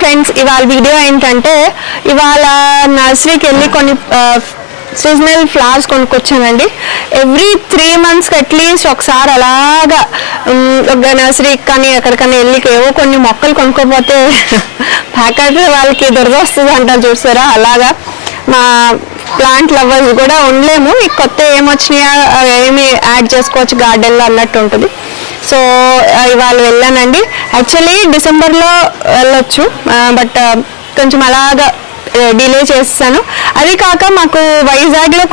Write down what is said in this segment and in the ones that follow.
Friends ఇవాళ video ఏంటంటే ఇవాళ నర్సరీకి వెళ్ళి కొన్ని సీజనల్ ఫ్లవర్స్ కొనుక్కొచ్చానండి. ఎవ్రీ త్రీ మంత్స్కి అట్లీస్ట్ ఒకసారి అలాగా ఒక నర్సరీకి కానీ ఎక్కడికైనా వెళ్ళి ఏవో కొన్ని మొక్కలు కొనుక్కోపోతే ప్యాకెట్ వాళ్ళకి దురద వస్తుంది అంటారు చూసారా? అలాగా మా ప్లాంట్ లవర్స్ కూడా ఉండలేము. ఈ కొత్త ఏమొచ్చినాయా ఏమి యాడ్ చేసుకోవచ్చు గార్డెన్లో అన్నట్టు ఉంటుంది. సో ఇవాళ వెళ్ళానండి. యాక్చువల్లీ డిసెంబర్లో వెళ్ళొచ్చు బట్ కొంచెం అలాగా డిలే చేస్తాను. అది కాక మాకు వైజాగ్లో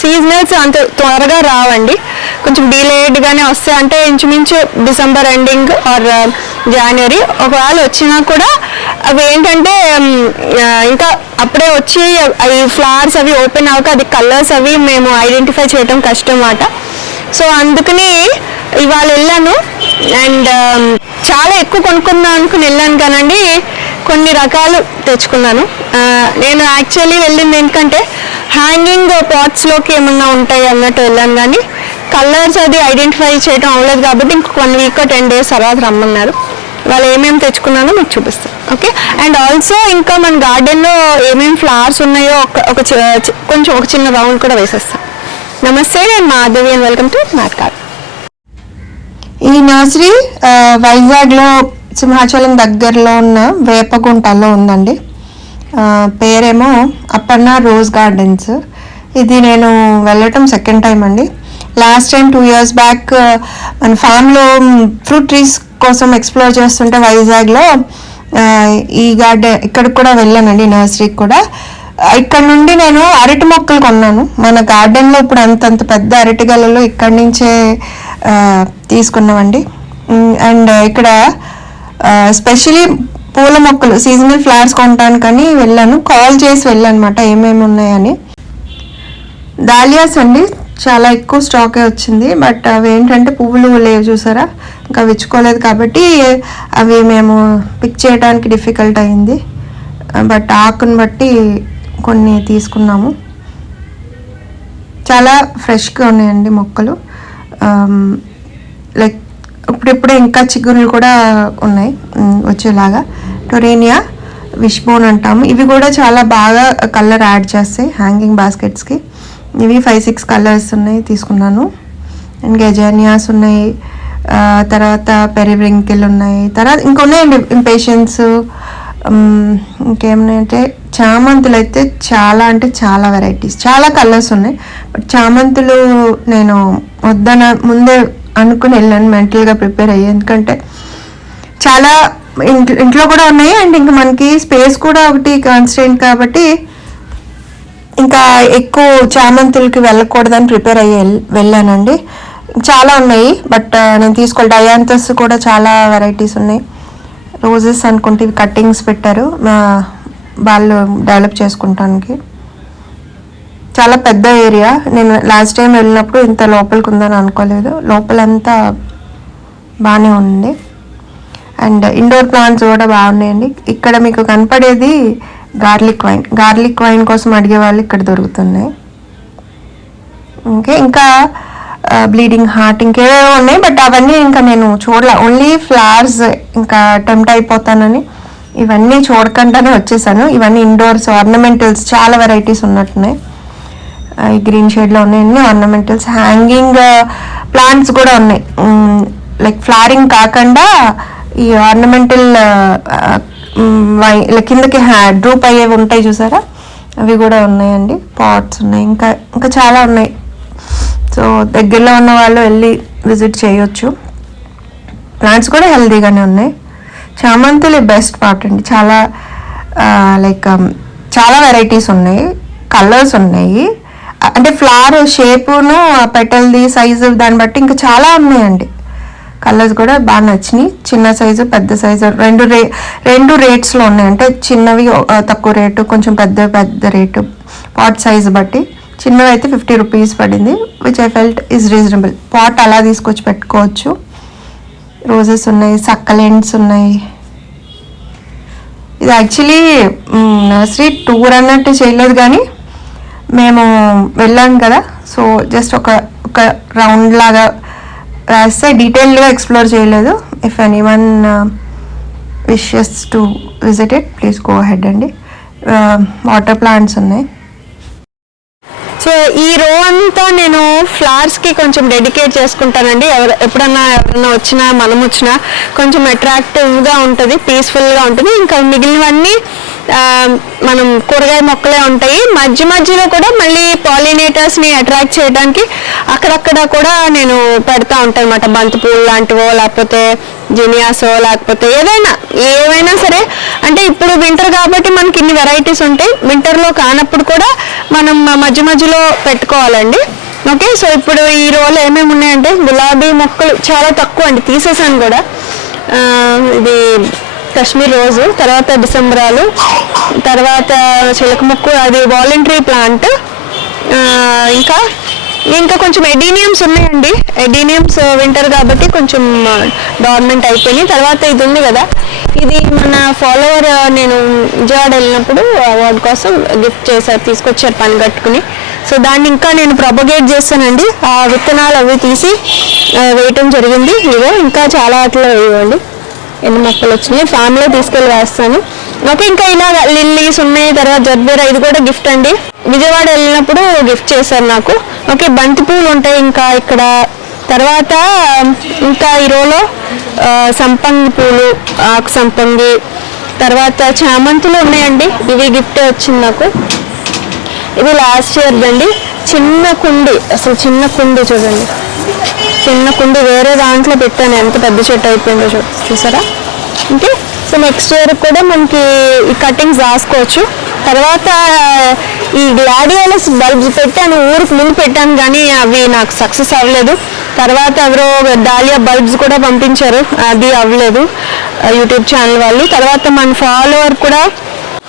సీజనల్స్ అంత త్వరగా రావండి. కొంచెం డిలేడ్గానే వస్తాయి. అంటే ఇంచుమించు డిసెంబర్ ఎండింగ్ ఆర్ జనవరి ఒకవేళ వచ్చినా కూడా అవి ఏంటంటే ఇంకా అప్పుడే వచ్చి అవి ఫ్లవర్స్ అవి ఓపెన్ అవ్వక అది కలర్స్ అవి మేము ఐడెంటిఫై చేయడం కష్టం అన్నమాట. సో అందుకని ఇవాళ వెళ్ళాను. అండ్ um, చాలా ఎక్కువ కొనుక్కుందాం అనుకుని వెళ్ళాను కానండి. కొన్ని రకాలు తెచ్చుకున్నాను. నేను యాక్చువల్లీ వెళ్ళింది ఎందుకంటే హ్యాంగింగ్ పాట్స్లోకి ఏమన్నా ఉంటాయి అన్నట్టు వెళ్ళాను కానీ కలర్స్ అది ఐడెంటిఫై చేయడం అవ్వలేదు కాబట్టి ఇంక వన్ వీక్ టెన్ డేస్ తర్వాత రమ్మన్నారు. వాళ్ళు ఏమేమి తెచ్చుకున్నానో మీకు చూపిస్తాను. ఓకే అండ్ ఆల్సో ఇంకా మన గార్డెన్లో ఏమేమి ఫ్లవర్స్ ఉన్నాయో ఒక ఒక చి- కొంచెం ఒక చిన్న రౌండ్ కూడా వేసేస్తాను. నమస్తే నేను Madhavi and welcome to mat card ఈ నర్సరీ వైజాగ్లో సింహాచలం దగ్గరలో ఉన్న వేపగుంటలో ఉందండి. పేరేమో అప్పన్న రోజ్ గార్డెన్స్. ఇది నేను వెళ్ళటం సెకండ్ టైం అండి. Last time two years back మన ఫామ్లో ఫ్రూట్ ట్రీస్ కోసం ఎక్స్ప్లోర్ చేస్తుంటే వైజాగ్లో ఈ గార్డెన్ ఇక్కడికి కూడా వెళ్ళానండి నర్సరీకి కూడా. ఇక్కడ నుండి నేను అరటి మొక్కలు కొన్నాను. మన గార్డెన్లో ఇప్పుడు అంతంత పెద్ద అరటి గలలో ఇక్కడి నుంచే తీసుకున్నామండి. అండ్ ఇక్కడ స్పెషలీ పూల మొక్కలు సీజనల్ ఫ్లవర్స్ కొంటానికని వెళ్ళాను. కాల్ చేసి వెళ్ళాను అనమాట ఏమేమి ఉన్నాయని. దాలియాస్ అండి చాలా ఎక్కువ స్టాకే వచ్చింది. బట్ అవి ఏంటంటే పువ్వులు లేవు చూసారా? ఇంకా విచ్చుకోలేదు కాబట్టి అవి మేము పిక్ చేయడానికి డిఫికల్ట్ అయింది. బట్ ఆకును బట్టి కొన్ని తీసుకున్నాము. చాలా ఫ్రెష్గా ఉన్నాయండి మొక్కలు. లైక్ ఇప్పుడిప్పుడే ఇంకా చిగురులు కూడా ఉన్నాయి వచ్చేలాగా. టొరేనియా విష్బోన్ అంటాము. ఇవి కూడా చాలా బాగా కలర్ యాడ్ చేస్తాయి హ్యాంగింగ్ బాస్కెట్స్కి. ఇవి ఫైవ్ సిక్స్ కలర్స్ ఉన్నాయి తీసుకున్నాను. అండ్ గెజానియాస్ ఉన్నాయి. తర్వాత పెరివ్రింకిల్ ఉన్నాయి. తర్వాత ఇంకా ఉన్నాయండి ఇంపేషన్స్ ఇంకేమున్నాయంటే చామంతులు అయితే చాలా అంటే చాలా వెరైటీస్. చాలా కలర్స్ ఉన్నాయి. బట్ చామంతులు నేను వద్దన ముందే అనుకుని వెళ్ళాను మెంటల్గా ప్రిపేర్ అయ్యి. ఎందుకంటే చాలా ఇంట్లో ఇంట్లో కూడా ఉన్నాయి అండ్ ఇంకా మనకి స్పేస్ కూడా ఒకటి కాన్స్టెంట్ కాబట్టి ఇంకా ఎక్కువ చామంతులకి వెళ్ళకూడదని ప్రిపేర్ అయ్యి వెళ్ళానండి. చాలా ఉన్నాయి బట్ నేను తీసుకోవాలి డయాంతస్ కూడా చాలా వెరైటీస్ ఉన్నాయి. రోజెస్ అనుకుంటే ఇవి కట్టింగ్స్ పెట్టారు. మా వాళ్ళు డెవలప్ చేసుకుంటానికి. చాలా పెద్ద ఏరియా నేను లాస్ట్ టైం వెళ్ళినప్పుడు ఇంత లోపలికి ఉందని అనుకోలేదు. లోపలంతా బాగానే ఉంది. అండ్ ఇండోర్ ప్లాంట్స్ కూడా బాగున్నాయండి. ఇక్కడ మీకు కనపడేది గార్లిక్ వైన్ గార్లిక్ వైన్ కోసం అడిగే వాళ్ళు ఇక్కడ దొరుకుతున్నాయి. ఓకే ఇంకా బ్లీడింగ్ హార్ట్ ఇంకేవేవో ఉన్నాయి బట్ అవన్నీ ఇంకా నేను చూడలే. ఓన్లీ ఫ్లవర్స్ ఇంకా టెంప్ట్ అయిపోతానని ఇవన్నీ చూడకుండానే వచ్చేసాను. ఇవన్నీ ఇండోర్స్ ఆర్నమెంటల్స్ చాలా వెరైటీస్ ఉన్నట్టున్నాయి. ఈ గ్రీన్ షేడ్లో ఉన్నాయండి ఆర్నమెంటల్స్ హ్యాంగింగ్ ప్లాంట్స్ కూడా ఉన్నాయి. లైక్ ఫ్లవరింగ్ కాకుండా ఈ ఆర్నమెంటల్ కిందకి డ్రూప్ అయ్యేవి ఉంటాయి చూసారా? అవి కూడా ఉన్నాయండి. పాట్స్ ఉన్నాయి. ఇంకా ఇంకా చాలా ఉన్నాయి. సో దగ్గరలో ఉన్న వాళ్ళు వెళ్ళి విజిట్ చేయొచ్చు. ప్లాంట్స్ కూడా హెల్తీగానే ఉన్నాయి. చామంతులు బెస్ట్ పార్ట్ అండి. చాలా లైక్ um, చాలా వెరైటీస్ ఉన్నాయి. కలర్స్ ఉన్నాయి. అంటే ఫ్లవర్ షేపును పెటల్ది సైజు దాన్ని బట్టి ఇంకా చాలా ఉన్నాయండి. కలర్స్ కూడా బాగా నచ్చినాయి. చిన్న సైజు పెద్ద సైజు రెండు రే రెండు రేట్స్లో ఉన్నాయి. అంటే చిన్నవి తక్కువ రేటు కొంచెం పెద్ద పెద్ద రేటు పాట్ సైజు బట్టి. చిన్నవి అయితే ఫిఫ్టీ రూపీస్ పడింది which I felt is reasonable pot అలా తీసుకొచ్చి పెట్టుకోవచ్చు. రోజెస్ ఉన్నాయి సక్కలెంట్స్ ఉన్నాయి. ఇది యాక్చువల్లీ నర్సరీ టూర్ అన్నట్టు చేయలేదు కానీ మేము వెళ్ళాం కదా. సో జస్ట్ ఒక ఒక రౌండ్ లాగా రాస్తే డీటెయిల్డ్గా ఎక్స్ప్లోర్ చేయలేదు. If anyone wishes to visit it please go ahead అండి. Uh, వాటర్ ప్లాంట్స్ ఉన్నాయి. సో ఈ రో అంతా నేను ఫ్లవర్స్కి కొంచెం డెడికేట్ చేసుకుంటానండి. ఎవరు ఎప్పుడన్నా ఎవరన్నా వచ్చినా మనం వచ్చినా కొంచెం అట్రాక్టివ్గా ఉంటుంది పీస్ఫుల్గా ఉంటుంది. ఇంకా మిగిలినవన్నీ మనం కూరగాయ మొక్కలే ఉంటాయి. మధ్య మధ్యలో కూడా మళ్ళీ పాలినేటర్స్ని అట్రాక్ట్ చేయడానికి అక్కడక్కడ కూడా నేను పెడతా ఉంటాను అనమాట బంతిపూలు లాంటివో లేకపోతే జినియాసో లేకపోతే ఏదైనా ఏవైనా సరే. అంటే ఇప్పుడు వింటర్ కాబట్టి మనకి ఇన్ని వెరైటీస్ ఉంటాయి. వింటర్లో కానప్పుడు కూడా మనం మధ్య మధ్యలో పెట్టుకోవాలండి. ఓకే సో ఇప్పుడు ఈ రోజు ఏమేమి ఉన్నాయంటే గులాబీ మొక్కలు చాలా తక్కువ అండి తీసేసాను కూడా. ఇది కశ్మీర్ రోజు తర్వాత డిసెంబరాలు తర్వాత చిలకముక్కు అది వాలంటరీ ప్లాంట్. ఇంకా ఇంకా కొంచెం ఎడీనియమ్స్ ఉన్నాయండి. ఎడీనియమ్స్ వింటర్ కాబట్టి కొంచెం డార్మెంట్ అయిపోయినాయి. తర్వాత ఇది ఉంది కదా ఇది మన ఫాలోవర్ నేను విజయవాడ వెళ్ళినప్పుడు అవార్డు కోసం గిఫ్ట్ చేశారు తీసుకొచ్చారు పని కట్టుకుని. సో దాన్ని ఇంకా నేను ప్రొపగేట్ చేస్తానండి. ఆ విత్తనాలు అవి తీసి వేయటం జరిగింది. ఇవో ఇంకా చాలా అట్లా వేయండి ఎన్ని మొక్కలు వచ్చినాయి ఫ్యామిలీ తీసుకెళ్ళి వేస్తాను. ఓకే ఇంకా ఇలా లిల్లీస్ ఉన్నాయి తర్వాత జర్బేరా ఇది కూడా గిఫ్ట్ అండి. విజయవాడ వెళ్ళినప్పుడు గిఫ్ట్ చేశారు నాకు. ఓకే బంతి పూలు ఉంటాయి ఇంకా ఇక్కడ. తర్వాత ఇంకా ఈ రోలో సంపంగి పూలు ఆకు సంపంగి తర్వాత చామంతులు ఉన్నాయండి. ఇవి గిఫ్ట్ వచ్చింది నాకు. ఇది లాస్ట్ ఇయర్ అండి చిన్న కుండి అసలు చిన్న కుండి చూడండి. చిన్న కుండి వేరే దాంట్లో పెట్టాను. ఎంత పెద్ద చెట్టు అయిపోయిందో చూ చూసారా? ఓకే? సో నెక్స్ట్ ఇయర్ కూడా మనకి ఈ కటింగ్స్ రాసుకోవచ్చు. తర్వాత ఈ గ్లాడియోలస్ బల్బ్స్ పెట్టాను. ఊరికి ముందు పెట్టాను కానీ అవి నాకు సక్సెస్ అవ్వలేదు. తర్వాత ఎవరో డాలియా బల్బ్స్ కూడా పంపించారు. అది అవ్వలేదు. యూట్యూబ్ ఛానల్ వాళ్ళు. తర్వాత మన ఫాలోవర్ కూడా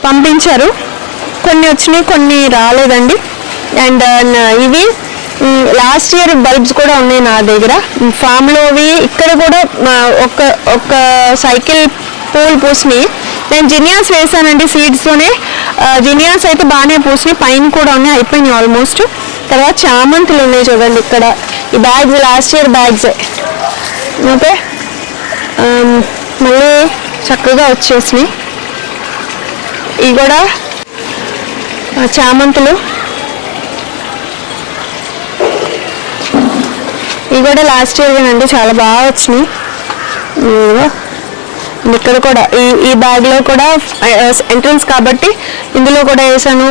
పంపించారు. కొన్ని వచ్చినాయి కొన్ని రాలేదండి. అండ్ ఇవి లాస్ట్ ఇయర్ బల్బ్స్ కూడా ఉన్నాయి నా దగ్గర. ఫామ్లోవి ఇక్కడ కూడా ఒక ఒక సైకిల్ పూలు పూసినాయి. నేను జినియాస్ వేసానండి సీడ్స్తోనే జినియాస్ అయితే బాగానే పూసినాయి. పైన కూడా ఉన్నాయి అయిపోయినాయి ఆల్మోస్ట్ తర్వాత చామంతులు ఉన్నాయి చూడండి ఇక్కడ. ఈ bags last year bags okay? మళ్ళీ చక్కగా వచ్చేసినాయి. ఇవి కూడా చామంతులు. ఇవి కూడా లాస్ట్ ఇయర్ అండి చాలా బాగా వచ్చినాయి. ఇక్కడ కూడా ఈ ఈ బ్యాగ్లో కూడా ఎంట్రన్స్ కాబట్టి ఇందులో కూడా వేసాను.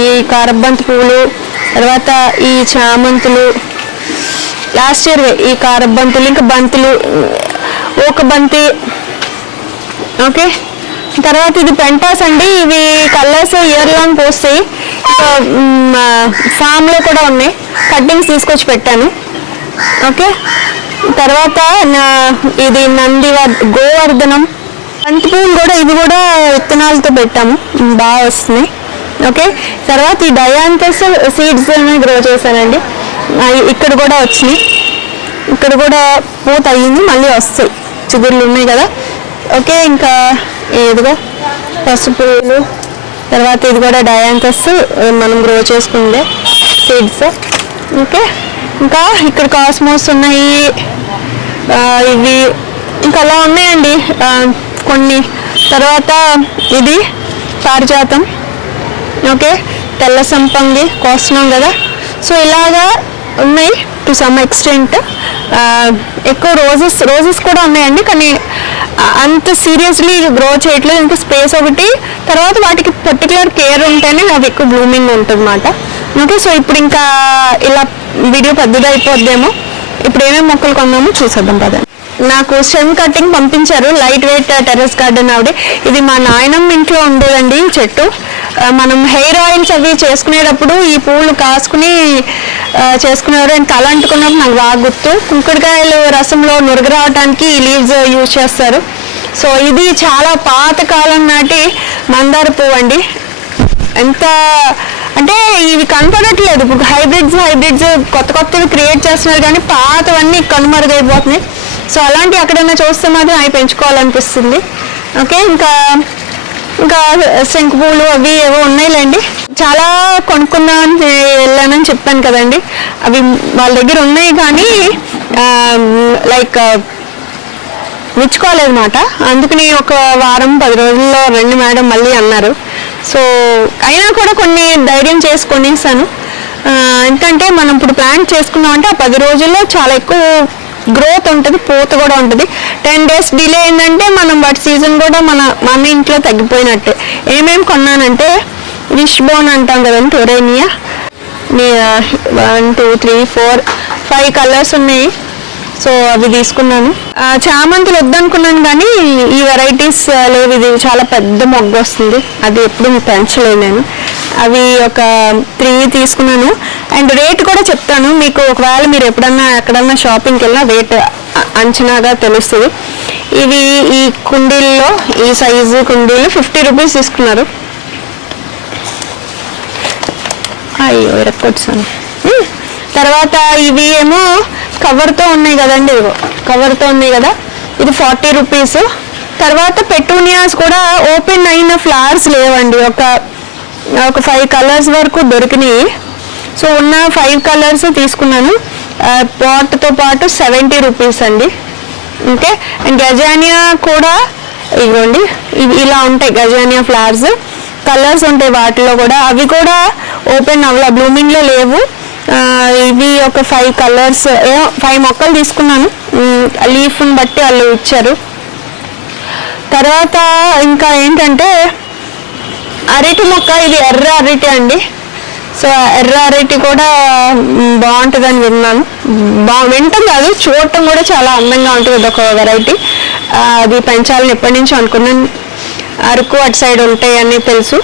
ఈ కారబంతి పువ్వులు తర్వాత ఈ చామంతులు. లాస్ట్ ఇయర్ ఈ కారబంతులు ఇంకా బంతులు ఒక బంతి. ఓకే తర్వాత ఇది పెంటాస్ అండి. ఇవి కలర్స్ ఇయర్ లాంగ్ పోస్తాయి. ఫామ్లో కూడా ఉన్నాయి. కట్టింగ్స్ తీసుకొచ్చి పెట్టాను. ఓకే? తర్వాత నా- ఇది నంది గోవర్ధనం. బంతి పువ్వులు కూడా ఇది కూడా విత్తనాలతో పెట్టాము. బాగా వస్తున్నాయి. ఓకే? తర్వాత ఈ డయాంతస్ సీడ్స్ గ్రో చేశానండి. ఇక్కడ కూడా వచ్చినాయి. ఇక్కడ కూడా పూత అయ్యింది మళ్ళీ వస్తాయి. చిగుర్లు ఉన్నాయి కదా. ఓకే? ఇంకా ఏదిగో? పసుపు పువ్వులు. తర్వాత ఇది కూడా డయాంతస్ మనం గ్రో చేసుకుందే సీడ్స్. ఓకే? ఇంకా ఇక్కడ కాస్మోస్ ఉన్నాయి. ఇవి ఇంకా అలా ఉన్నాయండి. కొన్ని. తర్వాత ఇది పారిజాతం. ఓకే. తెల్ల సంపంగి కోస్తున్నాం కదా. సో ఇలాగా ఉన్నాయి టు సమ్ ఎక్స్టెంట్. ఎక్కువ రోజెస్ రోజెస్ కూడా ఉన్నాయండి. కానీ అంత సీరియస్లీ గ్రో చేయట్లేదు. ఇంకా స్పేస్ ఒకటి. తర్వాత వాటికి పర్టికులర్ కేర్ ఉంటేనే అవి ఎక్కువ బ్లూమింగ్ ఉంటుంది అన్నమాట ఓకే. సో ఇప్పుడు ఇంకా ఇలా వీడియో పెద్దది అయిపోద్దేమో. ఇప్పుడు ఏమేమి మొక్కలు కొన్నామో చూసేద్దాం పద. నాకు స్టెమ్ కటింగ్ పంపించారు లైట్ వెయిట్ టెర్రస్ గార్డెన్ ఆవిడ. ఇది మా నాయనమ్మ ఇంట్లో ఉండేదండి చెట్టు. మనం హెయిర్ ఆయిల్స్ అవి చేసుకునేటప్పుడు ఈ పూలు కాసుకుని చేసుకునేవారు. అండ్ తల అంటుకున్నప్పుడు నాకు బాగా గుర్తు. కుంకుడుకాయలు రసంలో నురగ రావడానికి ఈ లీవ్స్ యూజ్ చేస్తారు. సో ఇది చాలా పాతకాలం నాటి మందార పువ్వు అండి. ఎంత అంటే ఇవి కనపడట్లేదు. ఇప్పుడు హైబ్రిడ్స్ హైబ్రిడ్స్ కొత్త కొత్తవి క్రియేట్ చేస్తున్నారు కానీ పాతవన్నీ కనుమరుగైపోతున్నాయి. సో అలాంటి ఎక్కడైనా చూస్తే మాత్రం అవి పెంచుకోవాలనిపిస్తుంది. ఓకే ఇంకా ఇంకా శంకు పూలు అవి ఏవో ఉన్నాయిలేండి. చాలా కొనుక్కుందామని వెళ్ళానని చెప్పాను కదండి. అవి వాళ్ళ దగ్గర ఉన్నాయి కానీ లైక్ మెచ్చుకోలేదు మాట అందుకని ఒక వారం పది రోజుల్లో రండి మేడం మళ్ళీ అన్నారు. సో అయినా కూడా కొన్ని ధైర్యం చేసి కొనేసాను ఎందుకంటే మనం ఇప్పుడు ప్లాన్ చేసుకున్నాం అంటే ఆ పది రోజుల్లో చాలా ఎక్కువ గ్రోత్ ఉంటుంది పూత కూడా ఉంటుంది. టెన్ డేస్ డిలే అయిందంటే మనం వాటి సీజన్ కూడా మన మన ఇంట్లో తగ్గిపోయినట్టే. ఏమేమి కొన్నానంటే విష్ బోన్ అంటాం కదండి torenia. One two three four five colours ఉన్నాయి. సో అవి తీసుకున్నాను. చామంతులు వద్దనుకున్నాను కానీ ఈ వెరైటీస్ లేవు. ఇది చాలా పెద్ద మొగ్గ వస్తుంది. అది ఎప్పుడు పెంచలేదు నేను. అవి ఒక త్రీ తీసుకున్నాను. అండ్ రేట్ కూడా చెప్తాను. మీకు ఒకవేళ మీరు ఎప్పుడన్నా ఎక్కడన్నా షాపింగ్కి వెళ్ళినా రేట్ అంచనాగా తెలుస్తుంది. ఇవి ఈ కుండీల్లో ఈ సైజు కుండీలు ఫిఫ్టీ రూపీస్ తీసుకున్నారు. అయ్యో ఇరక్కొచ్చాను తర్వాత ఇవి ఏమో కవర్తో ఉన్నాయి కదండి ఇదిగో. కవర్తో ఉన్నాయి కదా. ఇది ఫార్టీ రూపీస్ తర్వాత పెటూనియాస్ కూడా ఓపెన్ అయిన ఫ్లవర్స్ లేవండి. ఒక ఒక ఫైవ్ కలర్స్ వరకు దొరికినాయి. సో ఉన్న ఫైవ్ కలర్స్ తీసుకున్నాను. పాట్తో పాటు సెవెంటీ రూపీస్ అండి. ఓకే? అండ్ గజానియా కూడా ఇవ్వండి ఇవి ఇలా ఉంటాయి గజానియా ఫ్లవర్స్ కలర్స్ ఉంటాయి వాటిలో కూడా. అవి కూడా ఓపెన్ అవ్వల. బ్లూమింగ్లో లేవు. ఇవి ఒక ఫైవ్ కలర్స్ ఫైవ్ మొక్కలు తీసుకున్నాను. లీఫ్ని బట్టి వాళ్ళు ఇచ్చారు. తర్వాత ఇంకా ఏంటంటే అరటి మొక్క ఇది ఎర్ర అరటి అండి. సో ఎర్ర అరటి కూడా బాగుంటుందని విన్నాను. బా వింటాం కాదు చూడటం కూడా చాలా అందంగా ఉంటుంది ఇది ఒక వెరైటీ అది పెంచాలని ఎప్పటి నుంచో అనుకున్నాను. అరకు అటు సైడ్ ఉంటాయని తెలుసు.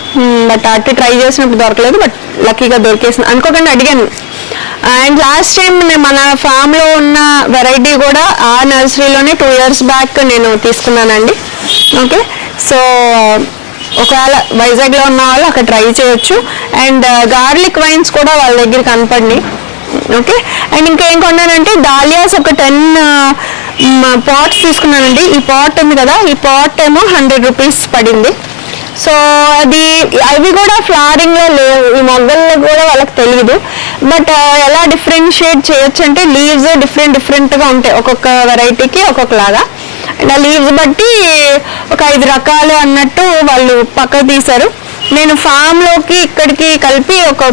బట్ అటు ట్రై చేసినప్పుడు దొరకలేదు బట్ లక్కీగా దొరికేసింది. అనుకోకుండా అడిగాను. అండ్ లాస్ట్ టైం మన ఫామ్లో ఉన్న వెరైటీ కూడా ఆ నర్సరీలోనే టూ ఇయర్స్ బ్యాక్ నేను తీసుకున్నానండి. ఓకే సో ఒకవేళ వైజాగ్లో ఉన్న వాళ్ళు అక్కడ ట్రై చేయొచ్చు. అండ్ గార్లిక్ వైన్స్ కూడా వాళ్ళ దగ్గర కనపడినాయి. ఓకే అండ్ ఇంకేం కొన్నానంటే దాలియాస్ ఒక టెన్ uh, పాట్స్ తీసుకున్నానండి. ఈ పాట్ ఉంది కదా ఈ పాట్ ఏమో హండ్రెడ్ రూపీస్ పడింది. సో అది అవి కూడా ఫ్లవరింగ్లో లేవు. ఈ మొగ్గల్లో కూడా వాళ్ళకి తెలియదు బట్ ఎలా డిఫరెన్షియేట్ చేయొచ్చు అంటే లీవ్స్ డిఫరెంట్ డిఫరెంట్గా ఉంటాయి. ఒక్కొక్క వెరైటీకి ఒక్కొక్కలాగా. అండ్ ఆ లీవ్స్ బట్టి ఒక ఐదు రకాలు అన్నట్టు వాళ్ళు పక్క తీశారు. నేను ఫామ్లోకి ఇక్కడికి కలిపి ఒక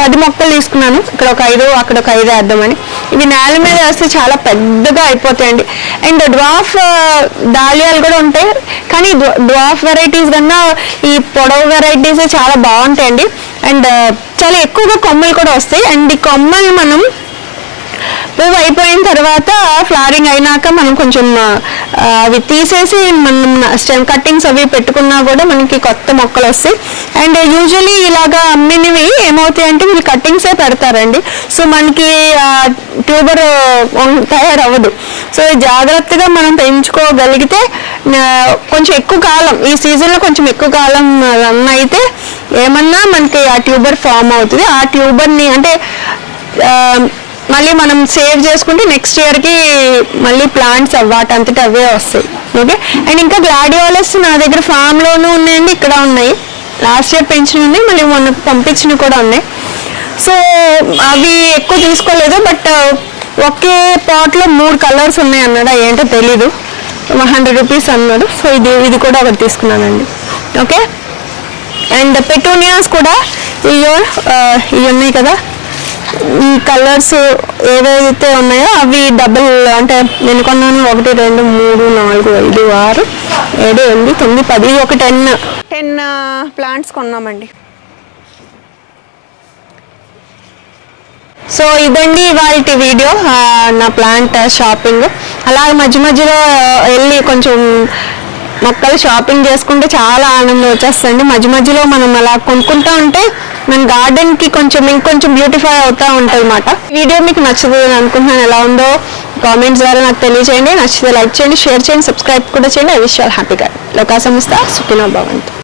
పది మొక్కలు తీసుకున్నాను. ఇక్కడ ఒక ఐదు అక్కడ ఒక ఐదు వేద్దామని. ఇవి నేల మీద వేస్తే చాలా పెద్దగా అయిపోతాయండి. అండ్ డ్వాఫ్ దాలియాలు కూడా ఉంటాయి. కానీ డ్వాఫ్ వెరైటీస్ కన్నా ఈ పొడవు వెరైటీస్ చాలా బాగుంటాయండి. అండ్ చాలా ఎక్కువగా కొమ్మలు కూడా వస్తాయి. అండ్ ఈ కొమ్మలు మనం పువ్వు అయిపోయిన తర్వాత ఫ్లవరింగ్ అయినాక మనం కొంచెం అవి తీసేసి మనం స్టెమ్ కట్టింగ్స్ అవి పెట్టుకున్నా కూడా మనకి కొత్త మొక్కలు వస్తాయి. అండ్ యూజువలీ ఇలాగా అమ్మినవి ఏమవుతాయి అంటే వీళ్ళు కట్టింగ్సే పెడతారండి. సో మనకి ట్యూబర్ తయారవ్వదు. సో జాగ్రత్తగా మనం పెంచుకోగలిగితే కొంచెం ఎక్కువ కాలం ఈ సీజన్లో కొంచెం ఎక్కువ కాలం రన్ అయితే ఏమన్నా మనకి ఆ ట్యూబర్ ఫామ్ అవుతుంది. ఆ ట్యూబర్ని అంటే మళ్ళీ మనం సేవ్ చేసుకుంటే నెక్స్ట్ ఇయర్కి మళ్ళీ ప్లాంట్స్ వాటంతటి అవే వస్తాయి. ఓకే అండ్ ఇంకా గ్లాడియోలస్ నా దగ్గర ఫామ్లోనూ ఉన్నాయండి ఇక్కడ ఉన్నాయి. లాస్ట్ ఇయర్ పెంచిన ఉన్నాయి మళ్ళీ మొన్న పంపించినవి కూడా ఉన్నాయి. సో అవి ఎక్కువ తీసుకోలేదు బట్ uh, ఒకే పాట్లో మూడు కలర్స్ ఉన్నాయి అన్నాడు ఏంటో తెలీదు. హండ్రెడ్ రూపీస్ అన్నాడు. సో ఇది ఇది కూడా ఒకటి తీసుకున్నానండి. ఓకే అండ్ పెటోనియాస్ కూడా ఇయర్ uh, ఇవి ఉన్నాయి కదా. ఈ కలర్స్ ఏవైతే ఉన్నాయో అవి డబుల్ అంటే నేను కొన్నాను ఒకటి రెండు మూడు నాలుగు ఐదు ఆరు ఏడు ఎనిమిది తొమ్మిది పది ఒక టెన్. టెన్ ప్లాంట్స్ కొన్నామండి. సో ఇదండి ఇవాళ వీడియో నా ప్లాంట్ షాపింగ్. అలాగే మధ్య మధ్యలో వెళ్ళి కొంచెం మొక్కలు షాపింగ్ చేసుకుంటే చాలా ఆనందం వచ్చేస్తుంది మధ్య మధ్యలో మనం అలా కొనుక్కుంటా ఉంటే మన గార్డెన్కి కొంచెం ఇంకొంచెం బ్యూటిఫై అవుతా ఉంటుంది అన్నమాట వీడియో మీకు నచ్చదు అని అనుకుంటున్నాను. ఎలా ఉందో కామెంట్స్ ద్వారా నాకు తెలియజేయండి నచ్చితే లైక్ చేయండి షేర్ చేయండి సబ్స్క్రైబ్ కూడా చేయండి. ఐ విష్ హ్యాపీగా లోకా సంస్థ సుఖినో భవంతు.